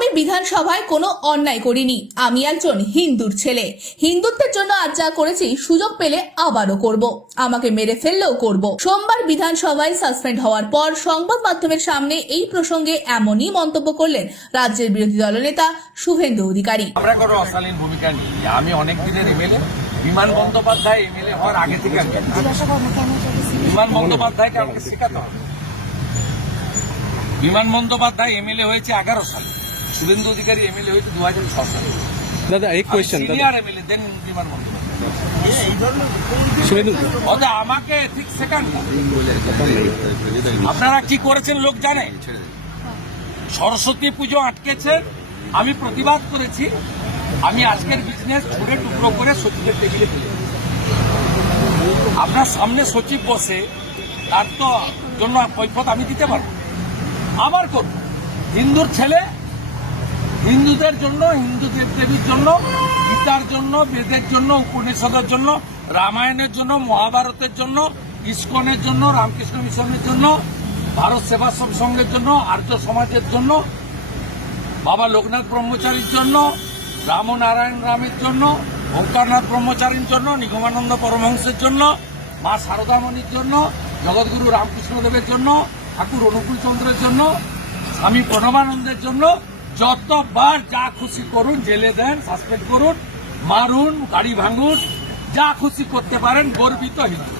আমি বিধানসভায় কোনো অন্যায় করিনি। আমি একজন হিন্দুর ছেলে। হিন্দুত্বের জন্য আজ যা করেছি সুযোগ পেলে আবারও করব। আমাকে মেরে ফেললেও করব। সোমবার বিধানসভায় সাসপেন্ড হওয়ার পর সংবাদ মাধ্যমের সামনে এই প্রসঙ্গে এমনই মন্তব্য করলেন রাজ্যের বিরোধী দলনেতা শুভেন্দু অধিকারী। আমরা কোনো অশালীন ভূমিকা নিই আমি অনেক দিনের এমএলএ। বিমান বন্দ্যোপাধ্যায় এমএলএ হওয়ার আগে থেকে বিমান বন্দ্যোপাধ্যায়কে আমাকে শেখাতে হবে। বিমান বন্দ্যোপাধ্যায় এমএলএ হয়েছে এগারো সালে। শুভেন্দু অধিকারী এমএলএ হয়েছে দু হাজার ছ সালে। দাদা এক কোয়েশ্চেন সিনিয়র এমএলএ দেন বিমান বন্দ্যোপাধ্যায় আমাকে ঠিক শেখান আপনারা কি করেছেন লোক জানে? সরস্বতী পুজো আটকেছে আমি প্রতিবাদ করেছি আমি আজকের বিজনেস ছুড়ে টুকরো করে সচিবের টেবিলে আপনার সামনে সচিব বসে তার তো জন্য কৈফত আমি দিতে পারব। আবার করব হিন্দুর ছেলে হিন্দুদের জন্য, হিন্দু দেবদেবীর জন্য, গীতার জন্য, বেদের জন্য, উপনিষদের জন্য, রামায়ণের জন্য, মহাভারতের জন্য, ইস্কনের জন্য, রামকৃষ্ণ মিশনের জন্য, ভারত সেবাশ্রম সংঘের জন্য, আর্য সমাজের জন্য, বাবা লোকনাথ ব্রহ্মচারীর জন্য, রামনারায়ণ রামের জন্য ওঙ্কারনাথ ব্রহ্মচারীর জন্য, নিগমানন্দ পরমহংসের জন্য, মা শারদামণির জন্য, জগৎগুরু রামকৃষ্ণদেবের জন্য, ঠাকুর অনুকূল চন্দ্রের জন্য, স্বামী প্রণবানন্দের জন্য যতবার যা খুশি করুন, জেলে দেন সাসপেন্ড করুন, মারুন, গাড়ি ভাঙুন, যা খুশি করতে পারেন, গর্বিত হিন্দু